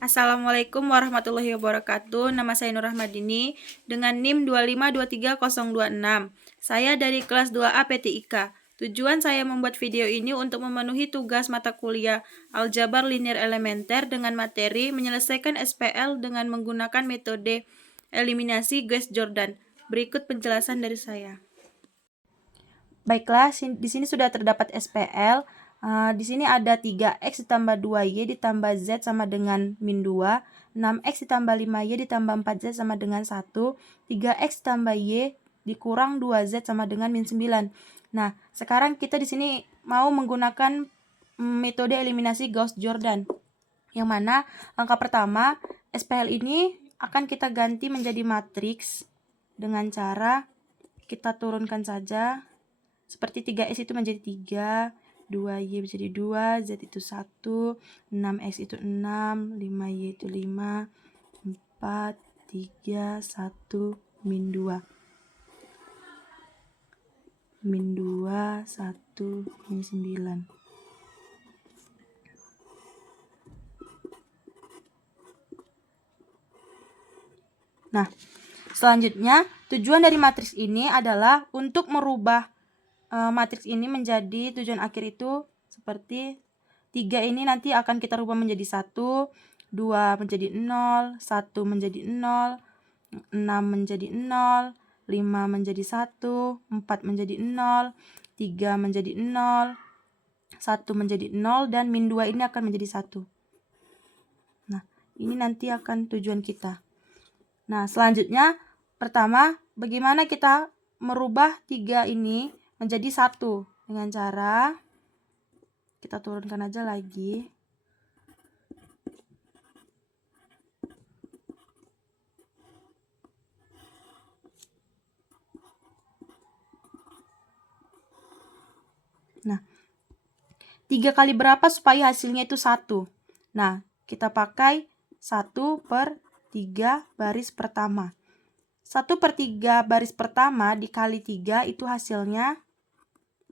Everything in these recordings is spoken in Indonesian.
Assalamualaikum warahmatullahi wabarakatuh. Nama saya Nur Rahmadini dengan NIM 2523026. Saya dari kelas 2A PTIK. Tujuan saya membuat video ini untuk memenuhi tugas mata kuliah Aljabar Linear Elementer dengan materi menyelesaikan SPL dengan menggunakan metode eliminasi Guess-Jordan. Berikut penjelasan dari saya. Baiklah, di sini sudah terdapat SPL. Di sini ada 3x ditambah 2y ditambah z sama dengan min 2, 6x ditambah 5y ditambah 4z sama dengan 1, 3x ditambah y dikurang 2z sama dengan min 9. Nah, sekarang kita di sini mau menggunakan metode eliminasi Gauss-Jordan. Yang mana langkah pertama, SPL ini akan kita ganti menjadi matriks dengan cara kita turunkan saja. Seperti 3x itu menjadi 3, 2y menjadi 2, z itu 1, 6x itu 6, 5y itu 5, 4, 3, 1, min 2. Min 2, 1, min 9. Nah, selanjutnya tujuan dari matriks ini adalah untuk merubah matriks ini menjadi tujuan akhir itu seperti 3 ini nanti akan kita rubah menjadi 1, 2 menjadi 0, 1 menjadi 0, 6 menjadi 0, 5 menjadi 1, 4 menjadi 0, 3 menjadi 0, 1 menjadi 0, dan min 2 ini akan menjadi 1. Nah, ini nanti akan tujuan kita. Nah, selanjutnya pertama, bagaimana kita merubah 3 ini menjadi 1 dengan cara kita turunkan aja lagi. Nah, 3 kali berapa supaya hasilnya itu 1? Nah, kita pakai 1/3 baris pertama. 1/3 baris pertama dikali 3 itu hasilnya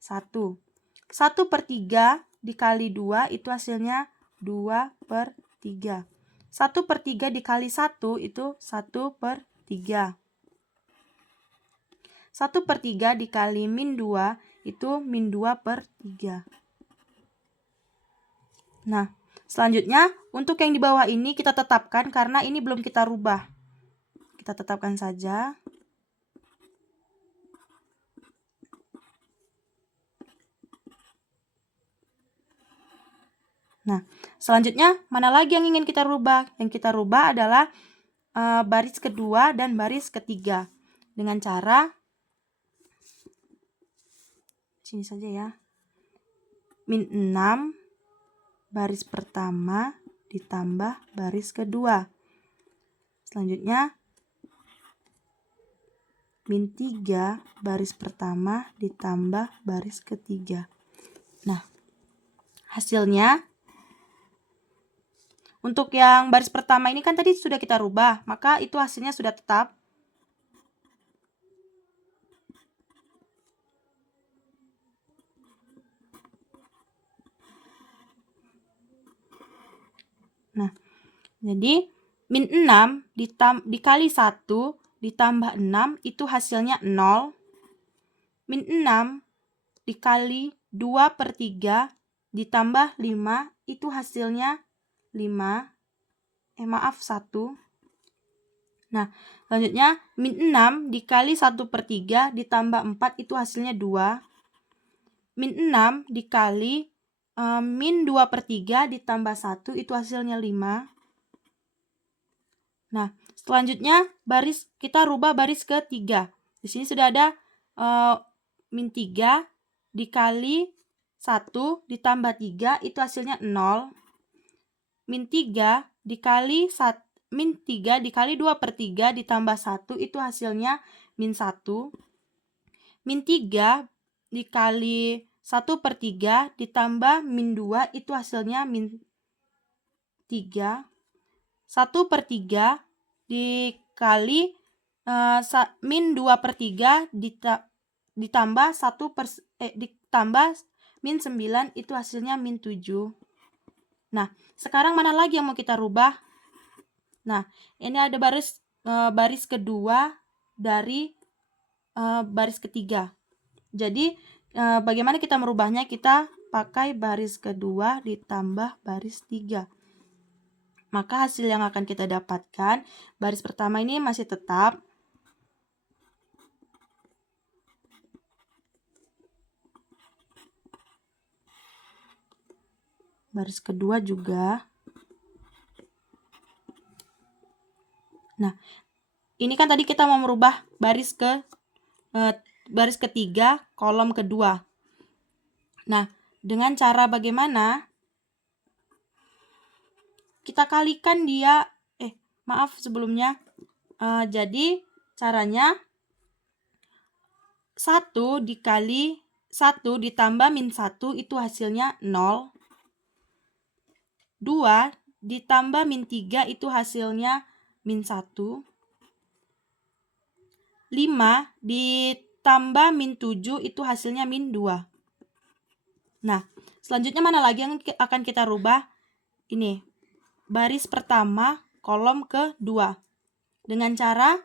1. 1/3 dikali 2 itu hasilnya 2/3. 1/3 dikali 1 itu 1/3. 1/3 dikali min 2 itu min 2/3. Nah, selanjutnya untuk yang di bawah ini kita tetapkan karena ini belum kita rubah. Kita tetapkan saja. Nah, selanjutnya mana lagi yang ingin kita rubah? Yang kita rubah adalah baris kedua dan baris ketiga. Dengan cara sini saja ya. Min 6 baris pertama ditambah baris kedua. Selanjutnya min 3 baris pertama ditambah baris ketiga. Nah, hasilnya untuk yang baris pertama ini kan tadi sudah kita rubah, maka itu hasilnya sudah tetap. Nah, jadi min 6 dikali 1 ditambah 6 itu hasilnya 0. Min 6 dikali 2/3 ditambah 5 itu hasilnya 5. 1. Nah, selanjutnya min 6 dikali 1/3 ditambah 4 itu hasilnya 2. Min 6 dikali min 2/3 ditambah 1 itu hasilnya 5. Nah, selanjutnya kita rubah baris ketiga. Di sini sudah ada min 3 dikali 1 ditambah 3 itu hasilnya 0. Min 3 dikali 2/3 ditambah 1 itu hasilnya min 1. Min 3 dikali 1/3 ditambah min 2 itu hasilnya min 3. 1/3 dikali min 2/3 ditambah ditambah min 9 itu hasilnya min 7. Nah, sekarang mana lagi yang mau kita rubah? Nah, ini ada baris kedua dari baris ketiga. Jadi bagaimana kita merubahnya? Kita pakai baris kedua ditambah baris 3. Maka hasil yang akan kita dapatkan, baris pertama ini masih tetap. Baris kedua juga. Nah, ini kan tadi kita mau merubah baris ketiga kolom kedua. Nah, dengan cara bagaimana? Kita kalikan dia, sebelumnya. Jadi caranya 1 dikali 1 ditambah min 1 itu hasilnya 0. 2 ditambah min 3 itu hasilnya min 1. 5 ditambah min 7 itu hasilnya min 2. Nah, selanjutnya mana lagi yang akan kita rubah? Ini, baris pertama kolom kedua. Dengan cara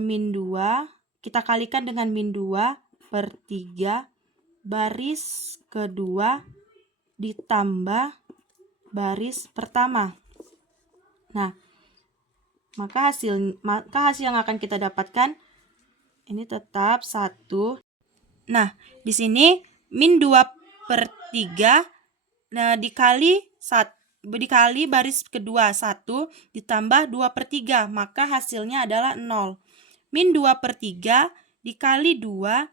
min 2, kita kalikan dengan min 2 per 3, baris kedua ditambah baris pertama. Nah, maka hasil yang akan kita dapatkan ini tetap 1. Nah, di sini min 2 per 3 dikali baris kedua 1 ditambah 2 per 3, maka hasilnya adalah 0. Min 2 per 3 dikali 2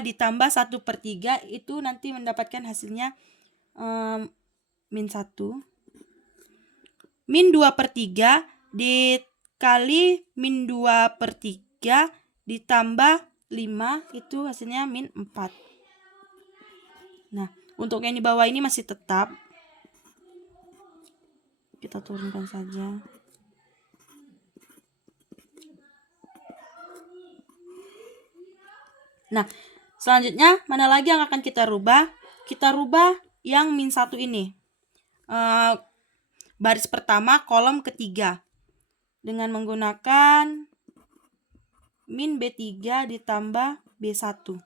ditambah 1 per 3 itu nanti mendapatkan hasilnya min 1. Min 2 per 3 dikali min 2 per 3 ditambah 5 itu hasilnya min 4. Nah, untuk yang di bawah ini masih tetap. Kita turunkan saja. Nah, selanjutnya mana lagi yang akan kita rubah? Kita rubah yang min 1 ini. Baris pertama kolom ketiga. Dengan menggunakan min B3 ditambah B1.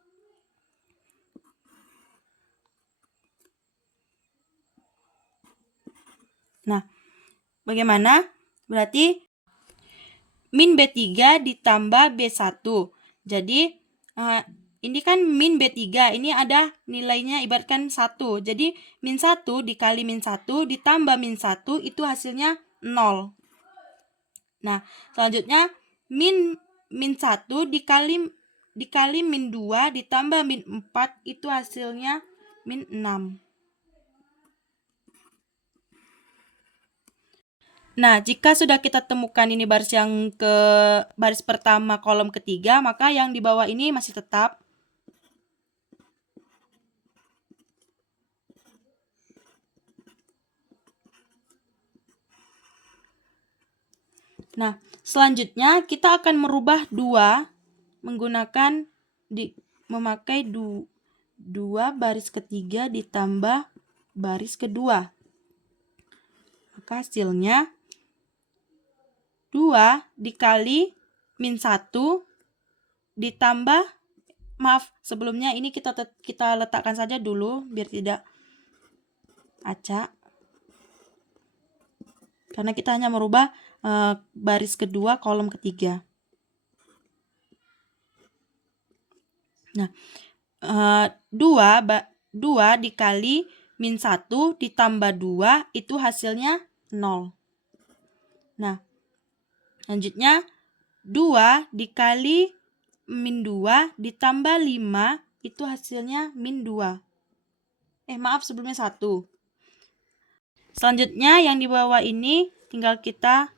Nah, bagaimana? Berarti min B3 ditambah B1. Jadi, ini kan min B3, ini ada nilainya ibaratkan 1. Jadi, min 1 dikali min 1 ditambah min 1 itu hasilnya 0. Nah, selanjutnya min 1 dikali min 2 ditambah min 4 itu hasilnya min 6. Nah, jika sudah kita temukan ini baris pertama kolom ketiga, maka yang di bawah ini masih tetap. Nah, selanjutnya kita akan merubah 2 menggunakan memakai 2 baris ketiga ditambah baris kedua. Maka hasilnya 2 dikali min 1 ditambah, sebelumnya ini kita letakkan saja dulu biar tidak acak. Karena kita hanya merubah baris kedua kolom ketiga. Nah, 2 dikali min 1 ditambah 2 itu hasilnya 0. Nah, selanjutnya 2 dikali min 2 ditambah 5 itu hasilnya min 2. Sebelumnya 1. Selanjutnya yang di bawah ini tinggal kita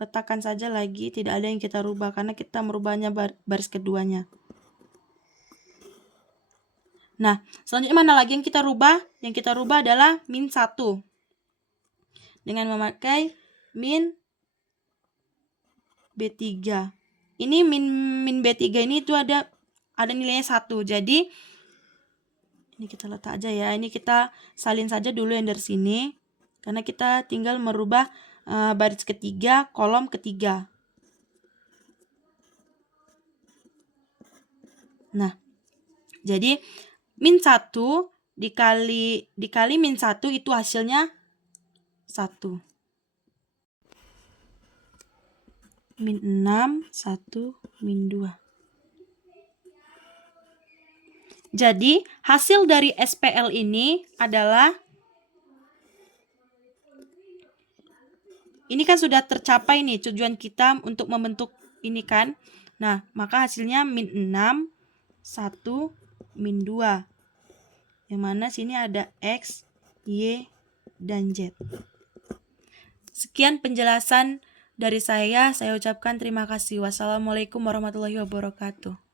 letakkan saja lagi, tidak ada yang kita rubah karena kita merubahnya baris keduanya. Nah, selanjutnya mana lagi yang kita rubah? Yang kita rubah adalah min 1. Dengan memakai min B3. Ini min B3 ini itu ada nilainya 1. Jadi ini kita letak aja ya. Ini kita salin saja dulu yang dari sini. karena kita tinggal merubah baris ketiga, kolom ketiga. Nah, jadi min 1 dikali min 1 itu hasilnya 1. Min 6, 1, min 2. Jadi, hasil dari SPL ini adalah, ini kan sudah tercapai nih tujuan kita untuk membentuk ini kan. Nah, maka hasilnya min 6, 1, min 2. Yang mana sini ada X, Y, dan Z. Sekian penjelasan dari saya ucapkan terima kasih. Wassalamualaikum warahmatullahi wabarakatuh.